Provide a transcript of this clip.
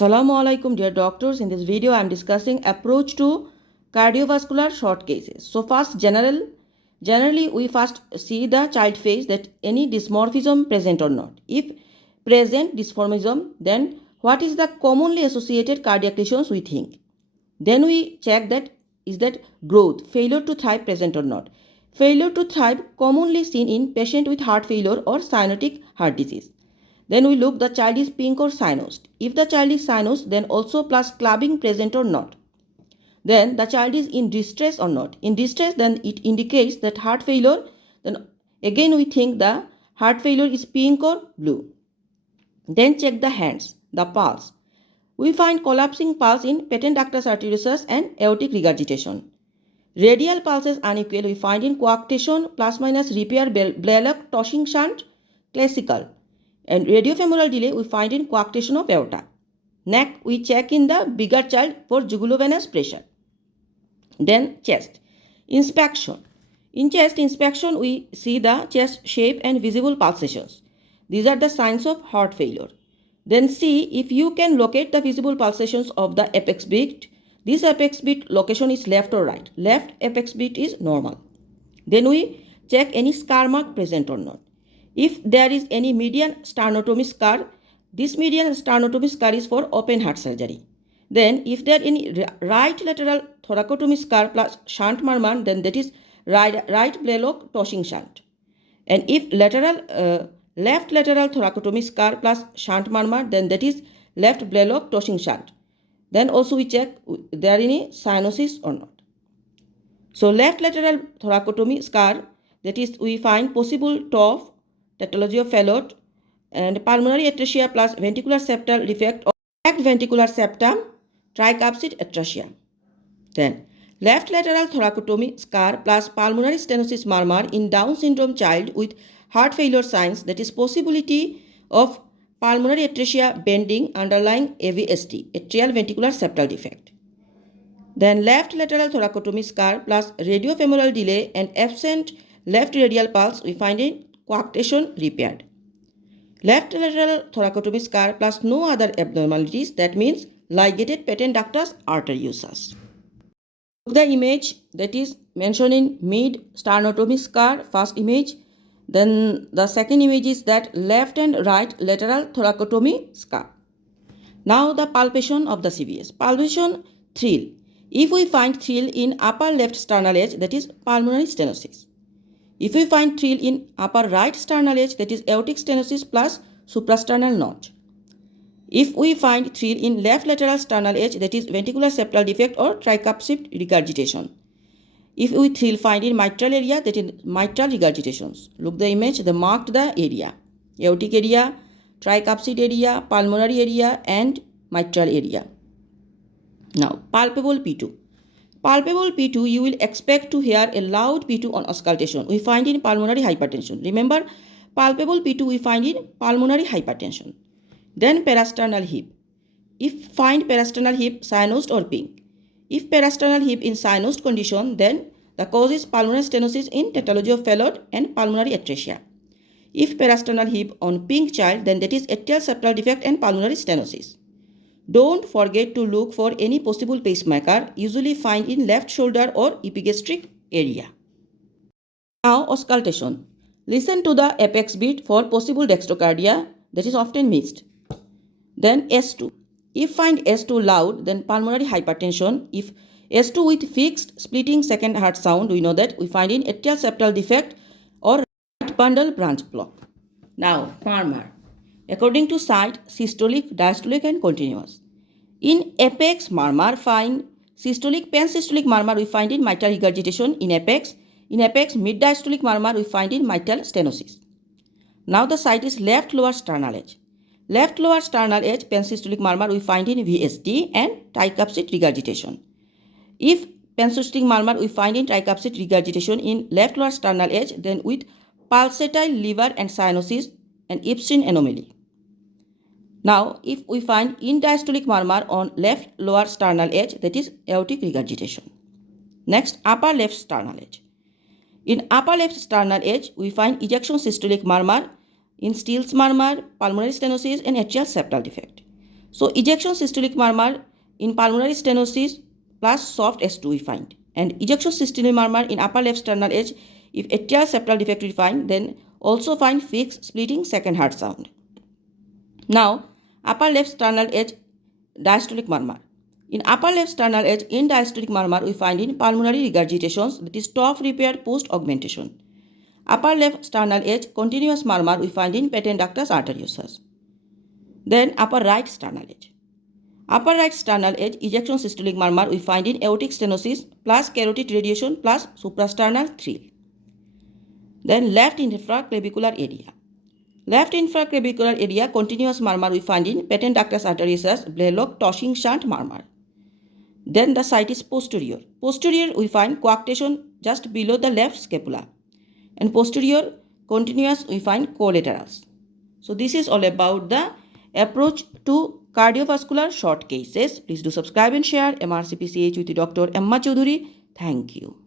Assalamu alaikum dear doctors. In this video I am discussing approach to cardiovascular short cases. So first generally we first see the child face that any dysmorphism present or not. If present dysmorphism, then what is the commonly associated cardiac lesions we think. Then we check that is that growth, failure to thrive present or not. Failure to thrive commonly seen in patient with heart failure or cyanotic heart disease. Then we look the child is pink or cyanosed. If the child is cyanosed, then also plus clubbing present or not. Then the child is in distress or not. In distress, then it indicates that heart failure. Then again we think the heart failure is pink or blue. Then check the hands, the pulse. We find collapsing pulse in patent ductus arteriosus and aortic regurgitation. Radial pulses unequal we find in coarctation plus minus repair Blalock tossing shunt classical. And radiofemoral delay we find in coarctation of aorta. Neck we check in the bigger child for jugulovenous pressure. Then chest inspection. In chest inspection we see the chest shape and visible pulsations. These are the signs of heart failure. Then see if you can locate the visible pulsations of the apex beat. This apex beat location is left or right. Left apex beat is normal. Then we check any scar mark present or not. If there is any median sternotomy scar, this median sternotomy scar is for open heart surgery. Then if there is any right lateral thoracotomy scar plus shunt murmur, then that is right Blalock tossing shunt. And if left lateral thoracotomy scar plus shunt murmur, then that is left Blalock tossing shunt. Then also we check there is any cyanosis or not. So left lateral thoracotomy scar, that is we find possible TOF, tetralogy of Fallot, and pulmonary atresia plus ventricular septal defect or cracked ventricular septum, tricuspid atresia. Then left lateral thoracotomy scar plus pulmonary stenosis murmur in Down syndrome child with heart failure signs, that is possibility of pulmonary atresia bending underlying AVSD, atrial ventricular septal defect. Then left lateral thoracotomy scar plus radiofemoral delay and absent left radial pulse we find in coarctation repaired. Left lateral thoracotomy scar plus no other abnormalities, that means ligated patent ductus arteriosus. The image that is mentioned in mid sternotomy scar, first image. Then the second image is that left and right lateral thoracotomy scar. Now the palpation of the CVS. Palpation thrill. If we find thrill in upper left sternal edge, that is pulmonary stenosis. If we find thrill in upper right sternal edge, that is aortic stenosis plus suprasternal notch. If we find thrill in left lateral sternal edge, that is ventricular septal defect or tricuspid regurgitation. If we thrill find in mitral area, that is mitral regurgitations. Look the image, they marked the area. Aortic area, tricuspid area, pulmonary area and mitral area. Now palpable P2. Palpable P2, you will expect to hear a loud P2 on auscultation. We find in pulmonary hypertension. Remember, palpable P2 we find in pulmonary hypertension. Then parasternal hip. If find parasternal hip cyanosed or pink. If parasternal hip in cyanosed condition, then the cause is pulmonary stenosis in tetralogy of Fallot and pulmonary atresia. If parasternal hip on pink child, then that is atrial septal defect and pulmonary stenosis. Don't forget to look for any possible pacemaker, usually find in left shoulder or epigastric area. Now auscultation. Listen to the apex beat for possible dextrocardia, that is often missed. Then S2. If find S2 loud, then pulmonary hypertension. If S2 with fixed splitting second heart sound, we know that we find in atrial septal defect or right bundle branch block. Now murmur. According to site, systolic, diastolic and continuous. In apex murmur, find systolic, pansystolic murmur we find in mitral regurgitation in apex. In apex, mid-diastolic murmur we find in mitral stenosis. Now the site is left lower sternal edge. Left lower sternal edge, pansystolic murmur we find in VSD and tricuspid regurgitation. If pansystolic murmur we find in tricuspid regurgitation in left lower sternal edge, then with pulsatile liver and cyanosis and Epstein anomaly. Now, if we find in-diastolic murmur on left lower sternal edge, that is aortic regurgitation. Next, upper left sternal edge. In upper left sternal edge, we find ejection systolic murmur in Still's murmur, pulmonary stenosis and atrial septal defect. So ejection systolic murmur in pulmonary stenosis plus soft S2 we find. And ejection systolic murmur in upper left sternal edge, if atrial septal defect we find, then also find fixed splitting second heart sound. Now, upper left sternal edge diastolic murmur. In upper left sternal edge in diastolic murmur we find in pulmonary regurgitations, that is top repair post augmentation. Upper left sternal edge continuous murmur we find in patent ductus arteriosus. Then upper right sternal edge. Upper right sternal edge ejection systolic murmur we find in aortic stenosis plus carotid radiation plus suprasternal thrill. Then left infraclavicular area. Left infraclavicular area continuous murmur we find in patent ductus arteriosus Blalock tossing shunt murmur. Then the site is posterior. Posterior we find coarctation just below the left scapula. And posterior continuous we find collaterals. So this is all about the approach to cardiovascular short cases. Please do subscribe and share MRCPCH with Dr. Emma Choudhury. Thank you.